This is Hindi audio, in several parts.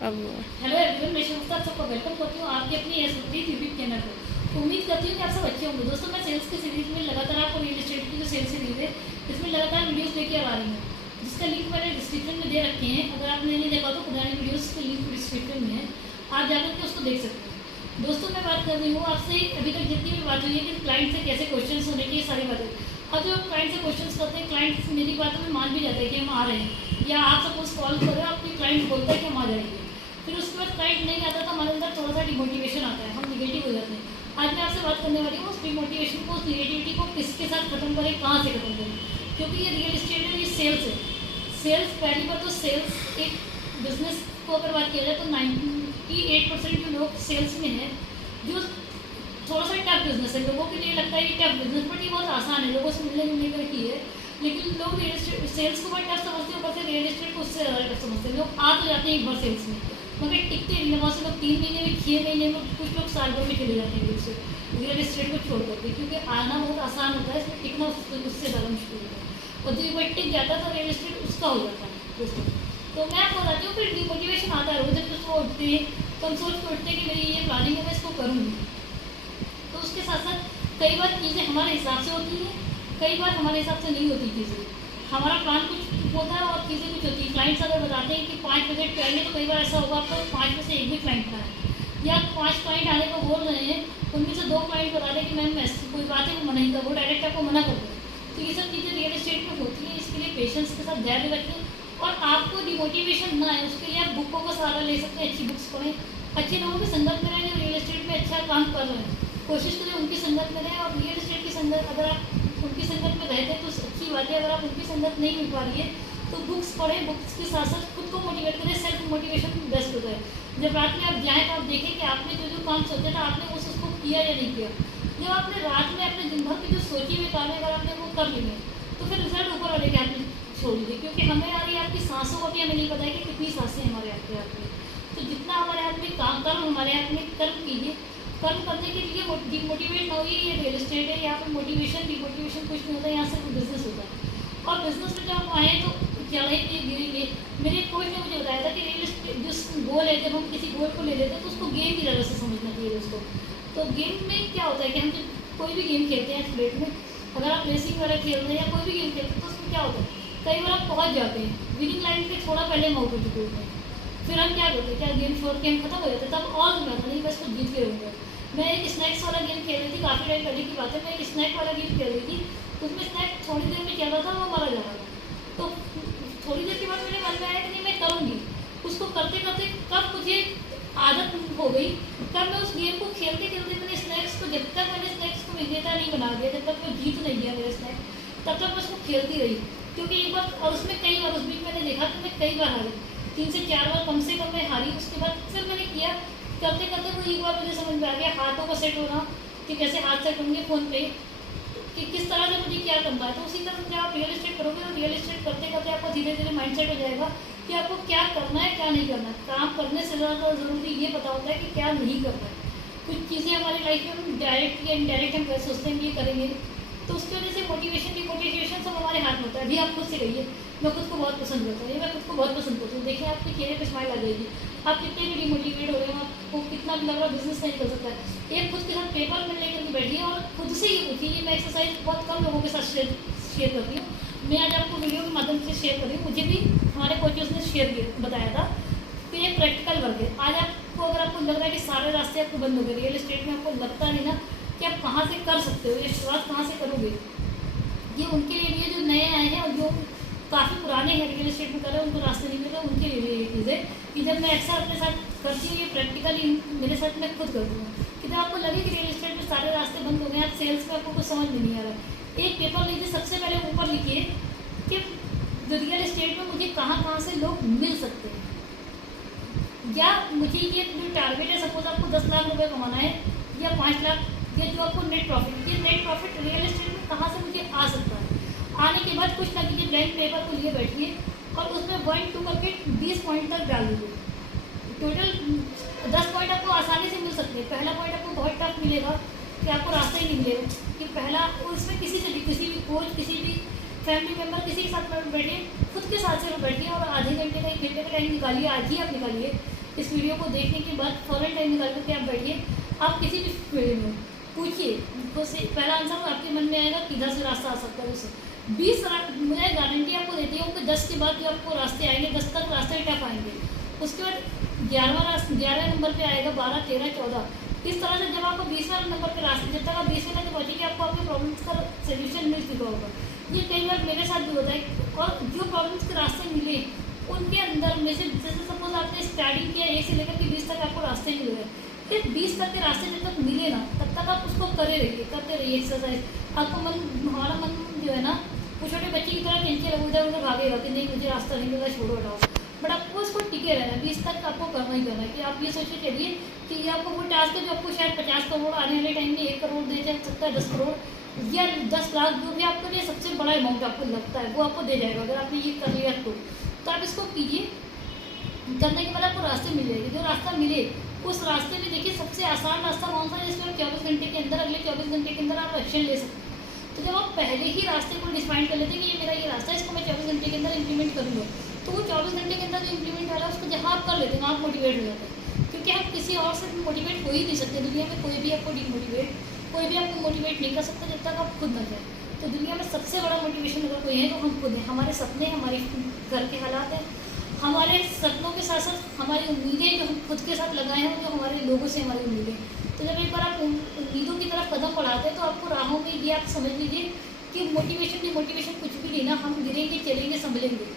अब हेलो एवरीवन, मैं शिवता सबको वेलकम करती हूँ आपके अपनी एस यूट्यूब चैनल पर। उम्मीद करती हूँ कि आप सब अच्छे होंगे। दोस्तों, मैं सेल्स की सीरीज में लगातार आपको रियल एस्टेट की जो सेल्स सीरीज है इसमें लगातार वीडियोस लेके आ रही हूँ, जिसका लिंक मैंने डिस्क्रिप्शन में दे रखे हैं। अगर आपने नहीं देखा तो पुरानी वीडियोस के लिंक डिस्क्रिप्शन में है, आप जाकर के उसको देख सकते हैं। दोस्तों, मैं बात कर रही हूँ आपसे अभी तक जितनी भी बात हुई है कि क्लाइंट से कैसे क्वेश्चन होने की सारी बातें। अब जो क्लाइंट से क्वेश्चन करते हैं, क्लाइंट मेरी बातों में मान भी जाता है कि हम आ रहे हैं, या आप सपोज कॉल कर रहे हो, आपकी क्लाइंट बोलता है कि हम आ जाएंगे। फिर उसके बाद क्लाइंट नहीं आता तो हमारे अंदर थोड़ा सा डिमोटिवेशन आता है, हम निगेटिव हो जाते हैं। आज मैं आपसे बात करने वाली हूँ उस डिमोटिवेशन को, उस निगेटिविटी को किसके साथ खत्म करें, कहाँ से खत्म करें। क्योंकि ये रियल एस्टेट है, ये सेल्स है। सेल्स पहली बात तो सेल्स एक बिजनेस को अगर बात किया जाए तो 98% जो लोग सेल्स में हैं, जो थोड़ा सा टफ बिजनेस है, लोगों के लिए लगता है कि टफ बिजनेस, बट ये बहुत आसान है, लोगों से मिलने करके है। लेकिन लोग रियल एस्टेट सेल्स को बहुत टफ समझते हैं, ऊपर से रियल एस्टेट को उससे ज़्यादा टफ समझते हैं। लोग आ तो जाते हैं एक बार सेल्स में, मगर टिकते नहीं है। वहाँ से लोग 3 महीने में, 6 महीने में, कुछ लोग साल भर में चले जाते हैं रियल एस्टेट को छोड़ करके, क्योंकि आना बहुत आसान होता है, इसमें टिकना उससे ज़्यादा मुश्किल होता है। और जो कोई टिक जाता है तो रियल एस्टेट उसका हो जाता है दोस्तों। तो मैं आपको बताती हूँ, फिर डिमोटिवेशन आता है। जब उसको उठते हैं तो हम सोच के उठते हैं कि मेरी ये प्लानिंग है, मैं इसको करूँगी। तो उसके साथ साथ कई बार चीज़ें हमारे हिसाब से होती हैं, कई बार हमारे हिसाब से नहीं होती चीज़ें। हमारा प्लान कुछ होता है और चीज़ें कुछ होती हैं। क्लाइंट्स अगर बताते हैं कि 5 बजट पे आएंगे, तो कई बार ऐसा होगा आपको 5 में से एक भी क्लाइंट ना है, या 5 क्लाइंट आने को बोल रहे हैं, उनमें से 2 क्लाइंट बता दें कि मैम ऐसी कोई बात है, वो मना ही कर, वो डायरेक्ट आपको मना कर दें। तो ये सब चीज़ें रियल एस्टेट में होती हैं। इसके लिए पेशेंस के साथ धैर्य रखें, और आपको डिमोटिवेशन ना है उसके लिए आप बुकों का सहारा ले सकते हैं। अच्छी बुक्स पढ़ें, अच्छे लोगों की संगत में रहें जो रियल एस्टेट में अच्छा काम कर रहे हैं, कोशिश करें उनकी संगत में रहें। और रियल एस्टेट की संगत, अगर आप उनकी संगत में रहते हैं तो अच्छी बात है। अगर आप उनकी संगत नहीं मिल पा रही है तो बुक्स पढ़ें, बुक्स के साथ साथ खुद को मोटिवेट करें। सेल्फ मोटिवेशन बेस्ट होता है। जब रात में आप जाएँ तो आप देखें कि आपने जो जो काम सोचा था, आपने उसको किया या नहीं किया। जब आपने रात में अपने दिन भर की जो सोची हुई काम है, अगर आपने वो कर लिए तो फिर रिजल्ट ऊपर वाले के हाथ में छोड़ दीजिए। क्योंकि हमें आ रही है आपकी सांसों को भी हमें नहीं पता है कि कितनी सांसें हमारे हाथ में। तो जितना हमारे हाथ में काम, कर्म हमारे हाथ में, कर्म कीजिए। कर्म करने के लिए डिमोटिवेट ना होइए। ये रियल एस्टेट है, यहाँ पर मोटिवेशन डिमोटिवेशन कुछ नहीं होता, यहाँ सिर्फ बिजनेस होता है। और बिजनेस में जब हम आए तो चढ़ेंगे गिरेंगे। मेरे कोच ने मुझे बताया था कि रियल एस्टेट जो गोल है, जब हम किसी गोल को ले लेते हैं तो उसको गेम की तरह से समझना चाहिए दोस्तों। तो गेम में क्या होता है कि हम जब कोई भी गेम खेलते हैं स्टेट में, अगर आप रेसिंग वगैरह खेल रहे हैं या कोई भी गेम खेलते हैं, तो उसमें क्या होता है, कई बार आप पहुँच जाते हैं विनिंग लाइन के थोड़ा पहले हम आउट हो चुके होते हैं। फिर हम क्या करते हैं, क्या गेम छोड़ के हम खत्म हो जाते हैं, तब और मैं नहीं, बस तो जीत के रहूँगा। मैं एक स्नैक्स वाला गेम खेल रही थी, काफ़ी टाइम पहले की बात है। मैं एक स्नैक वाला गेम खेल रही थी, उसमें स्नैक थोड़ी देर में चल रहा था, वो मारा जा रहा था। तो थोड़ी देर के बाद मेरे मन में आया कि नहीं, मैं करूँगी। उसको करते करते कब मुझे आदत हो गई, तब मैं उस गेम को खेलते खेलते मैंने स्नैक्स को, जब तक मैंने स्नैक्स को विजेता नहीं बना दिया, जब तक मैं जीत नहीं गया मेरा स्नैक, तब तक मैं उसको खेलती रही। क्योंकि एक बार, और उसमें कई बार उस बीच मैंने देखा कि मैं कई बार हारी, 3 से 4 बार कम से कम मैं हारी। उसके बाद फिर मैंने किया, करते करते वो एक बार मुझे समझ में आ गया हाथों का सेट होना, कि कैसे हाथ सेट होंगे फ़ोन पे, कि किस तरह से मुझे क्या करना है। तो उसी तरह जब आप रियल एस्टेट करोगे तो रियल एस्टेट करते करते आपको धीरे धीरे माइंड सेट हो जाएगा कि आपको क्या करना है, क्या नहीं करना है। काम करने से ज़्यादा ज़रूरी ये पता होता है कि क्या नहीं करना है। कुछ चीज़ें हमारी लाइफ में हम डायरेक्ट या इनडायरेक्ट हम कैसे सोचते हैं ये करेंगे, तो उसकी वजह से मोटिवेशन डिमोटिवेशन सब हमारे हाथ में होता है। अभी आप खुद से कहिए, मैं खुद को बहुत पसंद करता हूँ, ये मैं खुद को बहुत पसंद करती हूँ। देखिए आपके चेहरे पे स्माइल आ जाएगी। आप कितने भी डिमोटिवेट हो रहे हो, आपको कितना भी लग रहा है बिजनेस नहीं कर सकता है, एक खुद के साथ पेपर में लेकर के बैठिए और खुद से ही पूछिए। मैं एक्सरसाइज बहुत कम लोगों के साथ शेयर करती हूँ, मैं आज आपको वीडियो के माध्यम से शेयर कर रही हूँ। मुझे भी हमारे कोचेस ने शेयर किया, बताया था कि ये प्रैक्टिकल वर्क है। आज आपको, अगर आपको लग रहा है कि सारे रास्ते आपको बंद हो गए रियल एस्टेट में, आपको लगता नहीं ना कि आप कहाँ से कर सकते हो, ये शुरुआत कहाँ से करोगे, ये उनके लिए भी है जो नए आए हैं और जो काफ़ी पुराने हैं रियल एस्टेट में कर रहे हैं, उनको रास्ते नहीं मिल रहा, उनके लिए ये चीज़ है कि जब मैं अक्सर अपने साथ करती हूँ, ये प्रैक्टिकली मेरे साथ मैं खुद करती हूँ कि जब आपको लगे कि रियल एस्टेट में सारे रास्ते बंद हो गए, आप सेल्स में आपको कुछ समझ में नहीं आ रहा है, एक पेपर लीजिए, सबसे पहले ऊपर लिखिए कि रियल एस्टेट में मुझे कहाँ कहाँ से लोग मिल सकते हैं, या मुझे ये जो टारगेट है, सपोज आपको 10 लाख रुपये कमाना है या 5 लाख, या जो आपको नेट प्रॉफिट, ये नेट प्रॉफिट रियल एस्टेट में कहाँ से मुझे आ सकता है। आने के बाद कुछ ना कीजिए, ब्लैंक पेपर को लिए बैठिए और उसमें 1 2 करके 20 पॉइंट तक डाल दीजिए। टोटल 10 पॉइंट आपको आसानी से मिल सकते हैं। पहला पॉइंट आपको बहुत टफ मिलेगा कि आपको रास्ता ही नहीं मिलेगा कि पहला, उसमें किसी से भी, किसी भी कोच, किसी भी फैमिली मेम्बर, किसी के साथ बैठिए, खुद के साथ से बैठिए और आधे घंटे का, 1 घंटे का टाइम निकालिए, आज ही आप निकालिए इस वीडियो को देखने के बाद फ़ौरन टाइम निकाल करके आप बैठिए, आप किसी भी फील्ड में पूछिए, पहला आंसर आपके मन में आएगा किधर से रास्ता आ सकता है उससे। 20 मुझे गारंटी आपको देती हूँ कि 10 के बाद जो आपको रास्ते आएंगे, 10 तक रास्ते टफ आएंगे, उसके बाद 11 नंबर पे आएगा, 12, 13, 14। इस तरह से जब आपको 20वें नंबर पे रास्ते, जब तक आप 20वें तक पहुँचेंगे आपको आपके प्रॉब्लम्स का सोल्यूशन मिल चुका होगा। ये कई बार मेरे साथ भी होता है। और जो प्रॉब्लम्स के रास्ते मिले उनके अंदर में से, जैसे सपोज आपने स्टार्टिंग किया 1 से लेकर के 20 तक आपको रास्ते मिल गए, फिर 20 तक के रास्ते जब तक मिले ना तब तक आप उसको करते रहिए एक्सरसाइज। आपको हमारा मन जो है ना वो छोटे बच्चे की तरह खेल के इधर उधर भागेगा कि नहीं मुझे रास्ता नहीं मिला, छोड़ो हटाओ, बट आपको उसको टिके रहना है। 20 तक आपको करना ही करना है। कि आप ये सोच के चलिए कि ये आपको वो टास्क है जो आपको शायद 50 करोड़ आने वाले टाइम में 1 करोड़ दे सकता है, 10 करोड़ या 10 लाख, जो भी आपके लिए सबसे बड़ा अमाउंट आपको लगता है वो आपको दे जाएगा अगर आपने ये कर लिया तो आप इसको कीजिए। करने के बाद आपको रास्ते मिल जाएंगे। जो रास्ता मिले उस रास्ते में देखिए सबसे आसान रास्ता कौन सा है जिसमें आप 24 घंटे के अंदर, अगले 24 घंटे के अंदर आप एक्शन ले सकते हैं। तो जब आप पहले ही रास्ते को डिफाइन कर लेते हैं कि ये मेरा ये रास्ता है, इसको मैं 24 घंटे के अंदर इंप्लीमेंट करूँगा, तो वो 24 घंटे के अंदर जो इंप्लीमेंट वाला है उसको जहाँ आप कर लेते हैं आप मोटिवेट हो जाते हैं। क्योंकि हम किसी और से मोटिवेट हो ही नहीं सकते। दुनिया में कोई भी आपको डिमोटिवेट, कोई भी आपको मोटिवेट नहीं कर सकता जब तक आप खुद न जाए। तो दुनिया में सबसे बड़ा मोटिवेशन अगर कोई है तो हम खुद हैं। हमारे सपने, हमारे घर के हालात हैं, हमारे सपनों के साथ साथ हमारी उम्मीदें जो हम खुद के साथ लगाए हैं, जो हमारे लोगों से हमारी उम्मीदें। तो जब एक बार आप उम्मीदों की तरफ कदम बढ़ाते हैं तो आपको राहों में ये आप समझ लीजिए कि मोटिवेशन कुछ भी नहीं ना, हम गिरेंगे, चलेंगे, संभलेंगे,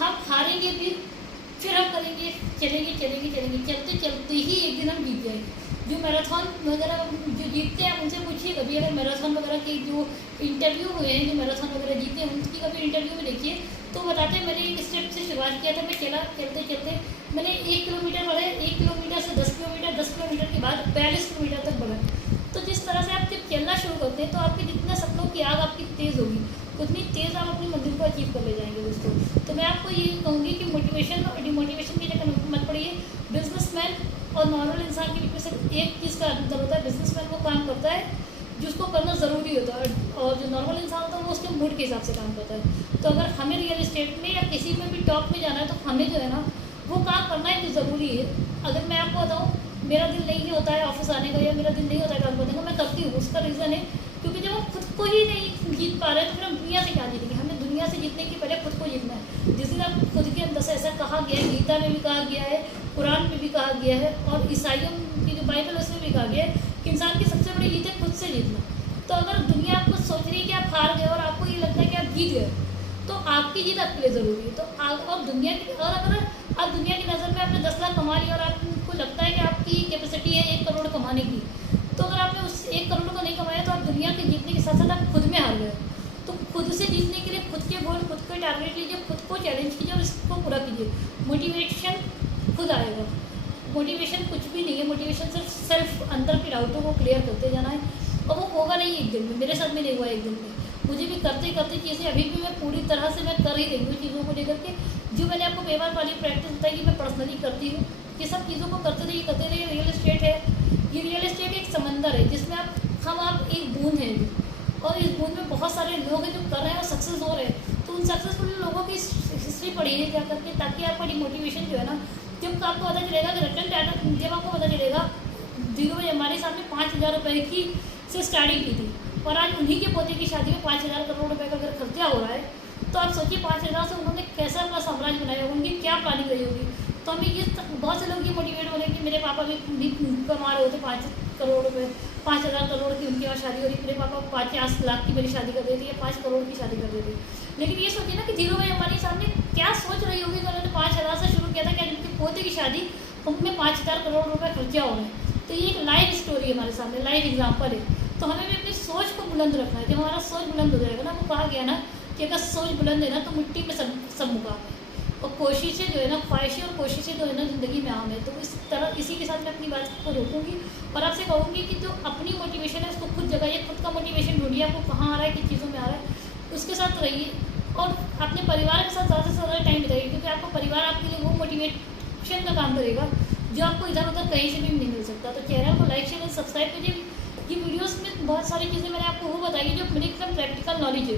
हम हारेंगे भी, फिर हम करेंगे, चलेंगे, चलते चलते ही एक दिन हम जीत जाएंगे। जो मैराथन वगैरह जो जीतते हैं उनसे पूछिए कभी, अगर मैराथन वगैरह के जो इंटरव्यू हुए हैं, जो मैराथन वगैरह जीते हैं उनकी कभी इंटरव्यू में देखिए तो बताते हैं मैंने एक स्टेप से शुरुआत किया था, मैं चलते मैंने 1 किलोमीटर बढ़े, 1 किलोमीटर से 10 किलोमीटर, 10 किलोमीटर के बाद 42 किलोमीटर तक बढ़ा। तो जिस तरह से आप जब चलना शुरू करते हैं तो आपके जितना सपनों की आग आपकी तेज़ होगी उतनी तेज़ आप अपनी मंजिल को अचीव कर ले जाएंगे दोस्तों। तो मैं आपको ये कहूँगी कि मोटिवेशन और डिमोटिवेशन के चक्कर में मत पड़िए। बिजनेसमैन और नॉर्मल इंसान के बीच में सिर्फ एक चीज़ का अंतर होता है, बिजनेसमैन वो काम करता है जिसको करना ज़रूरी होता है, और जो नॉर्मल इंसान होता है वो उसके मूड के हिसाब से काम करता है। तो अगर हमें रियल एस्टेट में या किसी में भी टॉप में जाना है तो हमें जो है ना वो काम करना ही तो ज़रूरी है। अगर मैं आपको बताऊँ मेरा दिल नहीं होता है ऑफिस आने का, या मेरा दिल नहीं होता है काम करने का, मैं करती हूँ। उसका रीज़न है क्योंकि जब हम खुद को ही नहीं जीत पा रहे हैं तो फिर हम दुनिया से क्या जीतेंगे। हमें दुनिया से जीतने के पहले खुद को जीतना है। जिस दिन आप खुद के अंदर से, ऐसा कहा गया है, गीता में भी कहा गया है, कुरान में भी कहा गया है, और ईसाइयों की जो बाइबल है उसमें भी कहा गया है कि इंसान की सबसे बड़ी जीत है खुद से जीतना। तो अगर दुनिया आपको सोच रही है कि आप हार गए और आपको ये लगता है कि आप जीत गए, तो आपकी जीत आपके लिए ज़रूरी है। तो और दुनिया की, और अगर आप दुनिया की नज़र में आपने 10 लाख कमा लिया और आपको लगता है कि आपकी कैपेसिटी है 1 करोड़ कमाने की, तो अगर आपने उस 1 करोड़ को नहीं कमाया तो आप दुनिया के जीतने के साथ साथ आप खुद में हार गए। तो खुद से जीतने के लिए खुद के गोल, खुद के टारगेट लीजिए, खुद को चैलेंज कीजिए और इसको पूरा कीजिए। मोटिवेशन खुद आएगा। मोटिवेशन कुछ भी नहीं है, मोटिवेशन सिर्फ सेल्फ अंदर के डाउटों को क्लियर करते जाना है, और वो होगा नहीं एक दिन में। मेरे साथ में नहीं हुआ एक दिन में, मुझे भी करते करते चीज़ें अभी भी मैं पूरी तरह से मैं कर ही रही हूँ चीज़ों को लेकर के। जो मैंने आपको पेपर वाली प्रैक्टिस बताई कि मैं पर्सनली करती हूँ, ये सब चीज़ों को करते रहिए। रियल एस्टेट है, ये रियल एस्टेट एक समंदर है जिसमें आप एक बूंद हैं, और इस बूंद में बहुत सारे लोग हैं जो कर रहे हैं और सक्सेस हो रहे हैं। तो उन सक्सेसफुल लोगों की हिस्ट्री पढ़िए क्या करके, ताकि आपका डिमोटिवेशन जो है ना, जब आपको पता चलेगा कि रतन टाटा, जब आपको पता चलेगा धीरूभाई अंबानी साहब ने 5,000 रुपये की से स्टार्टिंग की थी, और आज उन्हीं के पोते की शादी में 5,000 करोड़ रुपए का अगर खर्चा हो रहा है, तो आप सोचिए 5,000 से उन्होंने कैसा अपना साम्राज्य बनाया होगा, उनकी क्या प्लानिंग रही होगी। तो हमें ये बहुत से लोग ये मोटिवेट हो रहे हैं कि मेरे पापा भी कमा रहे होते 5 करोड़ रुपए, 5,000 करोड़ की उनकी वहाँ शादी हो रही, मेरे पापा 50 लाख की मेरी शादी कर देती है, 5 करोड़ की शादी कर देती। लेकिन ये सोचिए ना कि धीरूभाई अंबानी साहब ने क्या सोच रही होगी, तो उन्होंने 5,000 से शुरू किया था कि उनके पोते की शादी उनमें 5,000 करोड़ रुपये खर्चा हो रहे हैं। तो ये एक लाइव स्टोरी है हमारे सामने, लाइव एग्जाम्पल है। तो हमें भी अपनी सोच को बुलंद रखना है। जब हमारा सोच बुलंद हो जाएगा ना, वो कहा गया ना कि अगर सोच बुलंद है ना तो मिट्टी में सब मुकाम है, और कोशिशें जो है ना, ख्वाहिशें और कोशिशें जो है ना ज़िंदगी में आम है। तो इस तरह इसी के साथ मैं अपनी बात को रोकूंगी और आपसे कहूँगी कि जो अपनी मोटिवेशन है उसको खुद जगाइए, खुद का मोटिवेशन ढूंढिए, आपको कहाँ आ रहा है, किस चीज़ों में आ रहा है, उसके साथ रहिए, और अपने परिवार के साथ ज़्यादा से ज़्यादा टाइम बिताइए, क्योंकि आपका परिवार आपके लिए वो मोटिवेशन का काम करेगा जो आपको इधर उधर कहीं से भी नहीं मिल सकता। तो चैनल को लाइक शेयर और सब्सक्राइब कीजिए। ये वीडियोस में बहुत सारी चीज़ें मैंने आपको वो बताई जो मेरी एकदम प्रैक्टिकल नॉलेज है,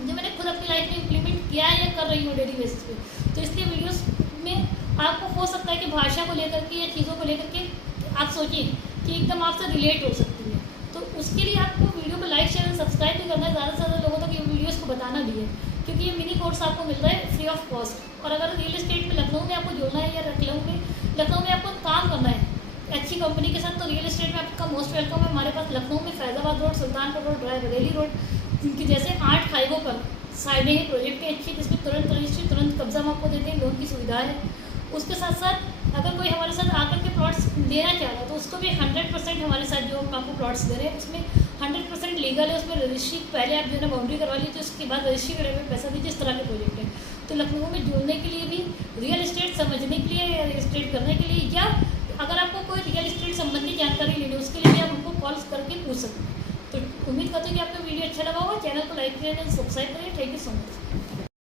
जो मैंने खुद अपनी लाइफ में इम्प्लीमेंट किया है या कर रही हूँ डेली बेसिस पे। तो इसलिए वीडियोस में आपको हो सकता है कि भाषा को लेकर के या चीज़ों को लेकर के आप सोचिए कि एकदम आपसे रिलेट हो सकती है। तो उसके लिए आपको वीडियो को लाइक शेयर सब्सक्राइब भी करना है, ज़्यादा से ज़्यादा लोगों तक ये वीडियोस को बताना भी है, क्योंकि ये मिनी कोर्स आपको मिल रहा है फ्री ऑफ कॉस्ट। और अगर रियल एस्टेट में लखनऊ में आपको जुड़ना है या लखनऊ में आपको काम करना है अच्छी कंपनी के साथ, तो रियल एस्टेट में आपका मोस्ट वेलकम है। हमारे पास लखनऊ में Faizabad road, Sultanpur road, Bareilly road, जिनकी जैसे 8 हाईवों पर साइडें हैं प्रोजेक्ट की अच्छी, जिसमें तुरंत रजिस्ट्री तुरंत कब्जा हम आपको देते हैं, लोन की सुविधा है। उसके साथ साथ अगर कोई हमारे साथ आकर के प्लॉट्स लेना चाह रहा है तो उसको भी 100% हमारे साथ जो हम आपको प्लॉट्स दे रहे हैं उसमें 100% लीगल है। उसमें रजिस्ट्री पहले आप जो है ना बाउंड्री करवा लीजिए, उसके बाद रजिस्ट्री करने में पैसा दीजिए। इस तरह के प्रोजेक्ट है। तो लखनऊ में जुड़ने के लिए भी, रियल इस्टेट समझने के लिए या रियल इस्टेट करने के लिए, या अगर आपको कोई रियल इस्टेट संबंधी जानकारी लेनी है उसके लिए भी आप हमको कॉल करके पूछ सकते हैं। तो उम्मीद करते हैं कि आपको वीडियो अच्छा लगा होगा। चैनल को लाइक करें, सब्सक्राइब करें। Thank you so much.